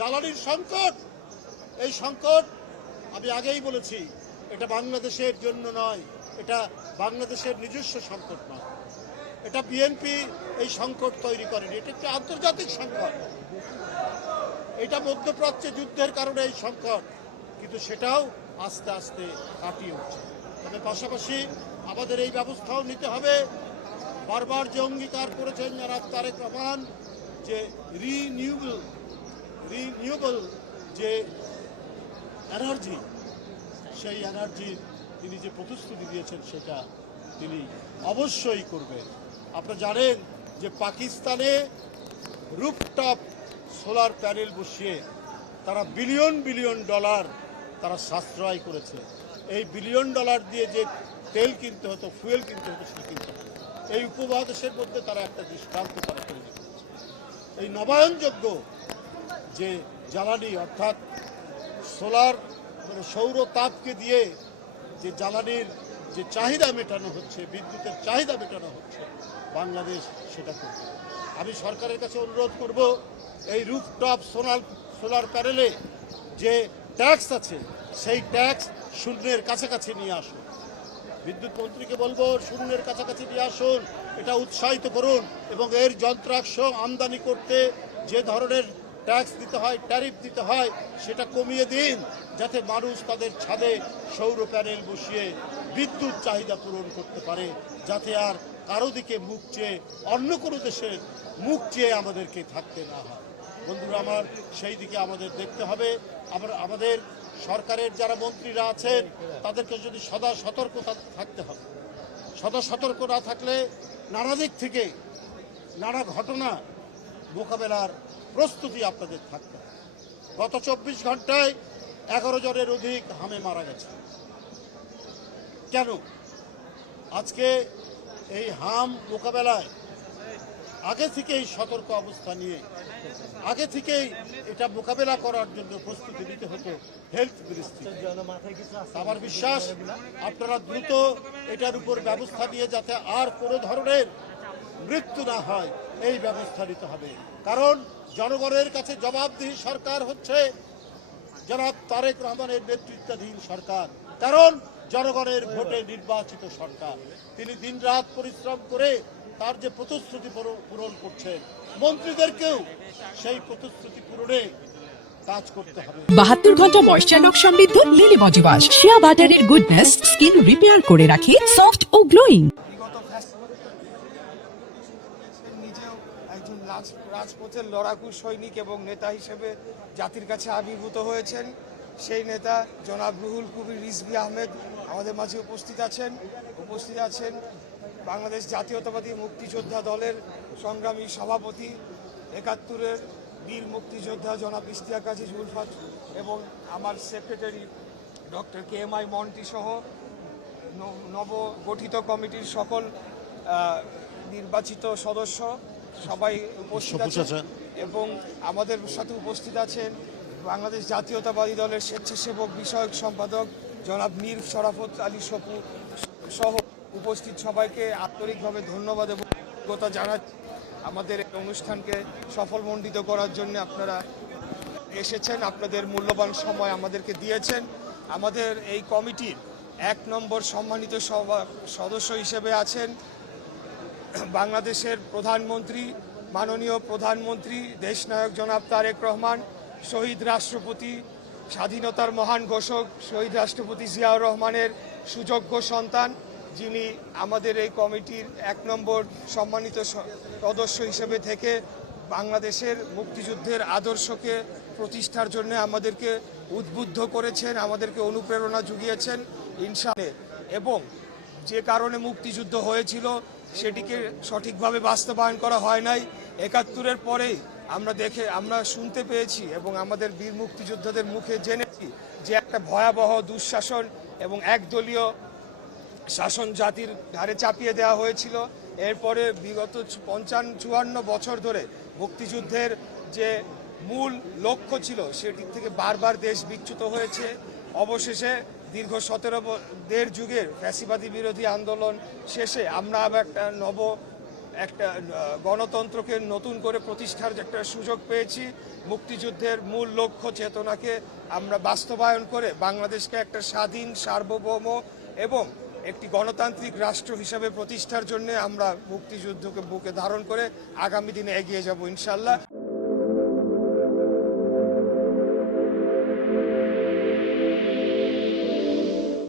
জ্বালানির সংকট, এই সংকট আমি আগেই বলেছি, এটা বাংলাদেশের জন্য নয়, এটা বাংলাদেশের নিজস্ব সংকট নয়, এটা বিএনপি এই সংকট তৈরি করেনি, এটা একটি আন্তর্জাতিক সংকট। এটা মধ্যপ্রাচ্যে যুদ্ধের কারণে এই সংকট, কিন্তু সেটাও আস্তে আস্তে কাটিয়ে উঠছে। তবে পাশাপাশি আমাদের এই ব্যবস্থাও নিতে হবে। বারবার যে অঙ্গীকার করেছেন জনাব তারেক রহমান যে রিনিউয়েবল যে এনার্জি, সেই এনার্জির তিনি যে প্রতিশ্রুতি দিয়েছেন সেটা তিনি অবশ্যই করবেন। আপনারা জানেন যে পাকিস্তানে রুফটপ সোলার প্যানেল বসিয়ে তারা বিলিয়ন বিলিয়ন ডলার তারা সাশ্রয় করেছে। এই বিলিয়ন ডলার দিয়ে যে তেল কিনতে হতো, ফুয়েল কিনতে হতো, সেটা কিনতে হতো। এই উপমহাদেশের মধ্যে তারা একটা দৃষ্টান্ত তারা তৈরি করেছে। এই নবায়নযোগ্য যে জ্বালানি অর্থাৎ সোলার সৌর তাপকে দিয়ে যে জ্বালানির যে চাহিদা মেটানো হচ্ছে, বিদ্যুতের চাহিদা মেটানো হচ্ছে, বাংলাদেশ সেটা করবে। আমি সরকারের কাছে অনুরোধ করব, এই রুফটপ সোলার প্যানেলে যে ট্যাক্স আছে সেই ট্যাক্স শূন্যের কাছাকাছি নিয়ে আসুন। বিদ্যুৎ মন্ত্রীকে বলবো শূন্যের কাছাকাছি নিয়ে আসুন, এটা উৎসাহিত করুন এবং এর যন্ত্রাংশ আমদানি করতে যে ধরনের ট্যাক্স দিতে হয়, ট্যারিফ দিতে হয়, সেটা কমিয়ে দিন, যাতে মানুষ তাদের ছাদে সৌর প্যানেল বসিয়ে বিদ্যুৎ চাহিদা পূরণ করতে পারে, যাতে আর কারো দিকে মুখ চেয়ে অন্য কোনো দেশের মুখ চেয়ে আমাদেরকে থাকতে না হয়। বন্ধুরা আমার, সেই দিকে আমাদের দেখতে হবে। আমাদের সরকারের যারা মন্ত্রীরা আছেন তাদেরকে যদি সদা সতর্ক থাকতে হবে। সদা সতর্ক না থাকলে নানা দিক থেকে নানা ঘটনা মোকাবেলার প্রস্তুতি আপনাদের থাকতে হবে। গত 24 ঘন্টায় 11 জনের অধিক হামে মারা গেছে। কেন? আজকে এই হাম মোকাবেলায় আগে থেকেই সতর্ক অবস্থা নিয়ে আগে থেকেই এটা মোকাবেলা করার জন্য প্রস্তুতি নিতে হতো হেলথ মিনিস্ট্রি। আমার বিশ্বাস আপনারা দ্রুত এটার উপর ব্যবস্থা নিয়ে যাতে আর কোনো ধরনের মৃত্যু না হয় এই ব্যবস্থা নিতে হবে। কারণ জনগণের কাছে জবাবদিহি সরকার হচ্ছে জনাব তারেক রহমানের নেতৃত্বাধীন সরকার। কারণ জনগণের ভোটে নির্বাচিত সরকার, তিনি দিনরাত পরিশ্রম করে তার যে প্রতিশ্রুতি পূরণ করছেন, মন্ত্রীদেরকেও সেই প্রতিশ্রুতি পূরণে কাজ করতে হবে। 72 ঘন্টা ময়েশ্চার লক সমৃদ্ধ লিলি বডি ওয়াশ, শিয়া বাটারের গুডনেস স্কিন রিপেয়ার করে রাখে সফট ও গ্লোয়িং। নিজেও একজন রাজপথের লড়াকু সৈনিক এবং নেতা হিসেবে জাতির কাছে আবির্ভূত হয়েছেন। সেই নেতা জনাব রুহুল কবির রিজভী আহমেদ আমাদের মাঝে উপস্থিত আছেন। বাংলাদেশ জাতীয়তাবাদী মুক্তিযোদ্ধা দলের সংগ্রামী সভাপতি, 71-এর বীর মুক্তিযোদ্ধা জনাব ইশতিয়াক আজিজ উলফাত এবং আমার সেক্রেটারি ডক্টর KMI মন্টি সহ নবগঠিত কমিটির সকল নির্বাচিত সদস্য সবাই উপস্থিত আছেন এবং আমাদের সাথে উপস্থিত আছেন বাংলাদেশ জাতীয়তাবাদী দলের স্বেচ্ছাসেবক বিষয়ক সম্পাদক জনাব মীর শরাফত আলী সপু সহ উপস্থিত সবাইকে আন্তরিকভাবে ধন্যবাদ এবং কৃতজ্ঞতা জানাচ্ছি। আমাদের এই অনুষ্ঠানকে সফলমণ্ডিত করার জন্য আপনারা এসেছেন, আপনাদের মূল্যবান সময় আমাদেরকে দিয়েছেন। আমাদের এই কমিটির 1 নম্বর সম্মানিত সদস্য হিসেবে আছেন বাংলাদেশের প্রধানমন্ত্রী, মাননীয় প্রধানমন্ত্রী দেশনায়ক জনাব তারেক রহমান, শহীদ রাষ্ট্রপতি, স্বাধীনতার মহান ঘোষক শহীদ রাষ্ট্রপতি জিয়াউর রহমানের সুযোগ্য সন্তান, যিনি আমাদের এই কমিটির 1 নম্বর সম্মানিত সদস্য হিসেবে থেকে বাংলাদেশের মুক্তিযুদ্ধের আদর্শকে প্রতিষ্ঠার জন্য আমাদেরকে উদ্বুদ্ধ করেছেন, আমাদেরকে অনুপ্রেরণা জুগিয়েছেন ইনশাআল্লাহ। এবং যে কারণে মুক্তিযুদ্ধ হয়েছিল সেটিকে সঠিকভাবে বাস্তবায়ন করা হয় নাই। 71-এর পরেই আমরা শুনতে পেয়েছি এবং আমাদের বীর মুক্তিযোদ্ধাদের মুখে জেনেছি যে একটা ভয়াবহ দুঃশাসন এবং একদলীয় শাসন জাতির ঘাড়ে চাপিয়ে দেওয়া হয়েছিল। এরপরে বিগত 55-54 বছর ধরে মুক্তিযুদ্ধের যে মূল লক্ষ্য ছিল সেটি থেকে বারবার দেশ বিচ্যুত হয়েছে। অবশেষে দীর্ঘ 17 যুগের ফ্যাসিবাদী বিরোধী আন্দোলন শেষে আমরা আবার একটা একটা গণতন্ত্রকে নতুন করে প্রতিষ্ঠার যে একটা সুযোগ পেয়েছি। মুক্তিযুদ্ধের মূল লক্ষ্য চেতনাকে আমরা বাস্তবায়ন করে বাংলাদেশকে একটা স্বাধীন, সার্বভৌম এবং একটি গণতান্ত্রিক রাষ্ট্র হিসেবে প্রতিষ্ঠার জন্য আমরা মুক্তিযুদ্ধকে বুকে ধারণ করে আগামী দিনে এগিয়ে যাব ইনশাল্লাহ।